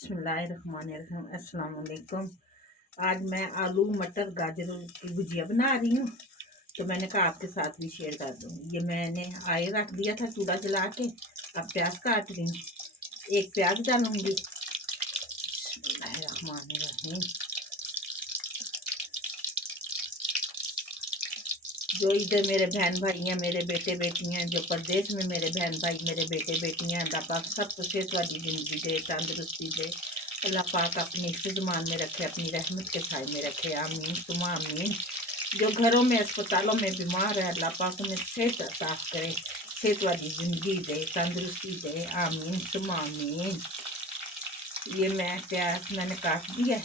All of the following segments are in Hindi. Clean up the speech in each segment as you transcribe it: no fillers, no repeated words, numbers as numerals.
बिस्मिल्लाहिर्रहमानिर्रहीम। अस्सलाम वालेकुम। आज मैं आलू मटर गाजर की भुजिया बना रही हूँ, तो मैंने कहा आपके साथ भी शेयर कर दूँ। ये मैंने आए रख दिया था चूल्हा जला के। अब प्याज काट रही हूँ, एक प्याज डालूंगी। बिस्मिल्लाहिर्रहमानिर्रहीम। जो इधर मेरे बहन भाई हैं, मेरे बेटे बेटियाँ, जो परदेश में मेरे बहन भाई मेरे बेटे बेटियाँ, अल्लाह पाक सबको सेहत वाली ज़िंदगी दे, तंदुरुस्ती दे। अल्लाह पाक अपनी हिफ्ज़ ज़मान में रखे, अपनी रहमत के साए में रखे। आमीन सुमा आमीन। जो घरों में अस्पतालों में बीमार है, अल्लाह पाक उन्हें सेहत अता करे, सेहत वाली ज़िंदगी दे, तंदुरुस्ती दे। आमीन सुमा आमीन। ये मैं प्याज मैंने काट दिया है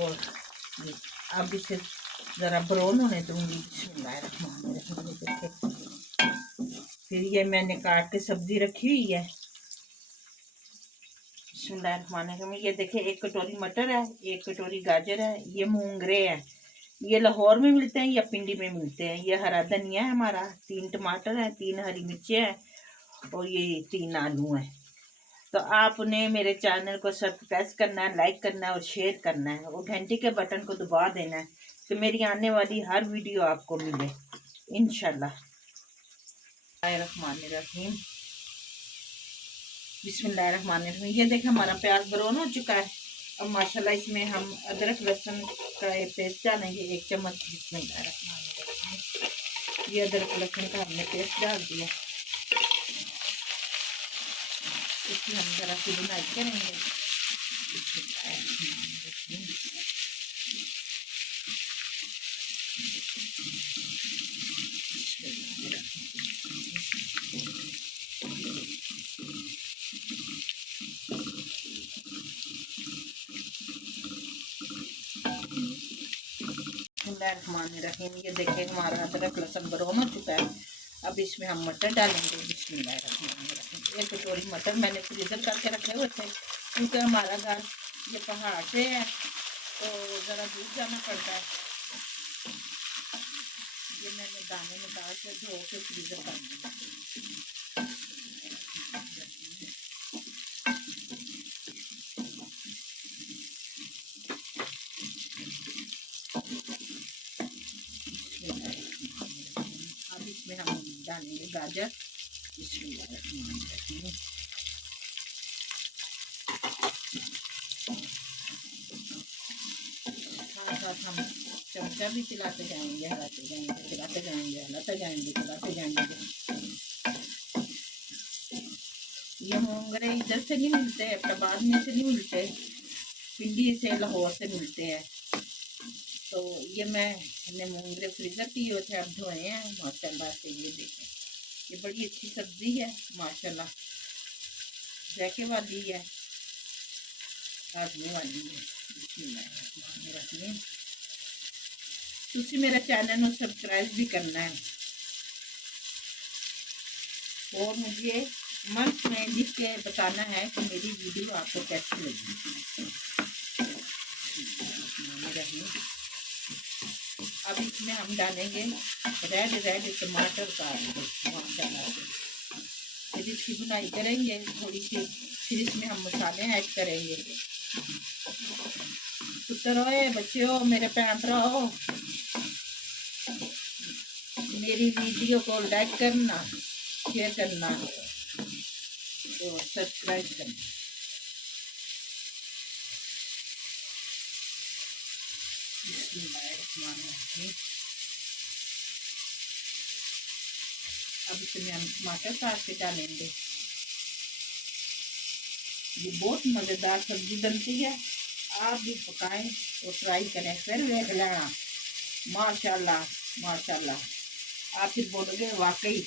और अब इसे ज़रा ब्राउन होने दूँगी। बिस्मिल्लाहिर्रहमानिर्रहीम। फिर ये मैंने काट के सब्ज़ी रखी हुई है। बिस्मिल्लाहिर्रहमानिर्रहीम। ये देखिए, एक कटोरी मटर है, एक कटोरी गाजर है, ये मूंगरे हैं। ये लाहौर में मिलते हैं या पिंडी में मिलते हैं। ये हरा धनिया है हमारा, 3 टमाटर हैं, 3 हरी मिर्चें हैं और ये 3 आलू हैं। तो आपने मेरे चैनल को सब्सक्राइब करना है, लाइक करना है और शेयर करना है और घंटी के बटन को दबा देना है कि मेरी आने वाली हर वीडियो आपको मिले इंशाल्लाह। बिस्मिल्लाहिर्रहमानिर्रहीम। बिस्मिल्लाहिर्रहमानिर्रहीम। ये देखें, हमारा प्याज ब्राउन हो चुका है। अब माशाल्लाह इसमें हम अदरक लहसुन का एक पेस्ट डालेंगे, 1 चम्मच। बिस्मिल्लाहिर्रहमानिर्रहीम। ये अदरक लहसुन का हमने पेस्ट डाल दिया। इसकी हम ज़रा सी बुनाई करेंगे। बिस्मिल्लाहिर्रहमानिर्रहीम। ये देखिए, हमारा अदरक लहसुन ब्राउन हो चुका है। अब इसमें हम मटर डालेंगे। बिस्मिल्लाहिर्रहमानिर्रहीम। 1 कटोरी मटर मैंने फ्रीजर करके रखे हुए थे, क्योंकि हमारा घर ये पहाड़ से है तो ज़रा दूर जाना पड़ता है। ये मैंने दाने निकाल के धो के फ्रीजर कर दिया। अब इसमें हम डालेंगे गाजर। बिस्मिल्लाहिर्रहमानिर्रहीम। साथ हम चमचा भी चलाते जाएंगे, हिलाते जाएंगे, चलाते जाएंगे, हिलाते जाएंगे, चलाते जाएंगे। ये मोंगरे इधर से नहीं मिलते, अहमदाबाद में से नहीं मिलते, पिंडी से, लाहौर से मिलते हैं। तो ये मैंने मोंगरे फ्रीजर किए हुए थे, अब धोए हैं माशाल्लाह से। ये देखें, ये बड़ी अच्छी सब्जी है माशाल्लाह, जायके वाली है, हाजमे वाली है। बिस्मिल्लाहिर्रहमानिर्रहीम। तुसी मेरा चैनल को सब्सक्राइब भी करना है और मुझे कमेंट में लिख के बताना है कि मेरी वीडियो आपको कैसी लगी। अब इसमें हम डालेंगे रेड टमाटर का माशाल्लाह से। फिर इसकी बुनाई करेंगे थोड़ी सी, फिर इसमें हम मसाले ऐड करेंगे। पुत्र होए बच्चों, मेरे भैन भराओ, मेरी वीडियो को लाइक करना, शेयर करना और सब्सक्राइब करना। अब इसमें हम टमाटर काट के डालेंगे। ये बहुत मज़ेदार सब्जी बनती है, आप भी पकाएं और ट्राई करें, फिर देख लेना माशाल्लाह माशाल्लाह। आप फिर बोलोगे वाकई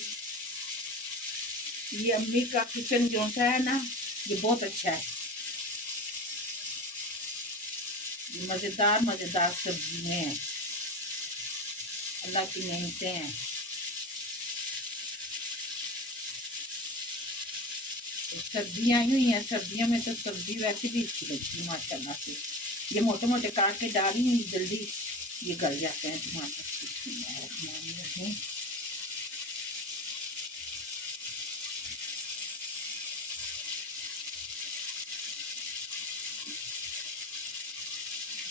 ये अम्मी का किचन जो है ना, ये बहुत अच्छा है। मज़ेदार मज़ेदार सब्जी हैं, अल्लाह की नेमतें हैं। सर्दियाँ आई हुई हैं, सर्दियों में तो सब्जी वैसे भी अच्छी लगती है माशाल्लाह से। ये मोटे मोटे काट के डाली हुई, जल्दी ये गल जाते हैं टमाटर।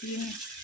3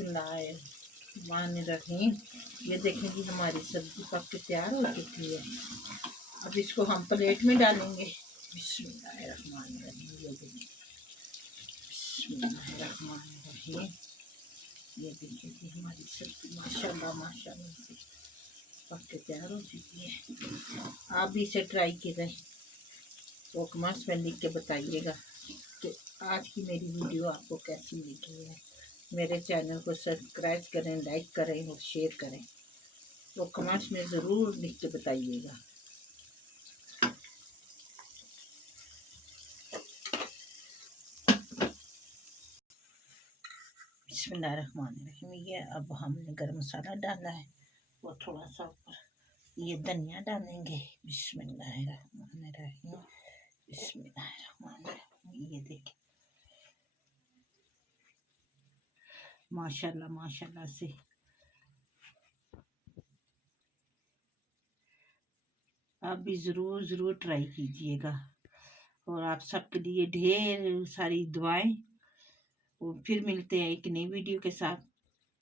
बिस्मिल्लाहिर्रहमानिर्रहीम। ये देखें जी हमारी सब्जी पक के तैयार हो चुकी है। अब इसको हम प्लेट में डालेंगे। बिस्मिल्लाहिर्रहमानिर्रहीम। ये देखिए बिस्मिल्लाहिर्रहमानिर्रहीम। ये देखिए जी हमारी सब्जी माशाल्लाह माशाल्लाह से पक के तैयार हो चुकी है। आप भी इसे ट्राई कीजिए तो कमेंट्स में लिख के बताइएगा कि आज की मेरी वीडियो आपको कैसी लगी है। मेरे चैनल को सब्सक्राइब करें, लाइक करें और शेयर करें। तो कमेंट्स में ज़रूर लिख के बताइएगा। बिस्मिल्लाहिर्रहमानिर्रहीम। ये अब हमने गरम मसाला डाला है और थोड़ा सा ऊपर ये धनिया डालेंगे। बिस्मिल्लाहिर्रहमानिर्रहीम। बिस्मिल्लाहिर्रहमानिर्रहीम। ये देखिए माशाल्लाह माशाल्लाह से आप भी ज़रूर ट्राई कीजिएगा। और आप सबके लिए ढेर सारी दुआएं। और फिर मिलते हैं एक नई वीडियो के साथ।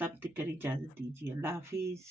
तब तक कर इजाज़त दीजिए। अल्लाह हाफिज़।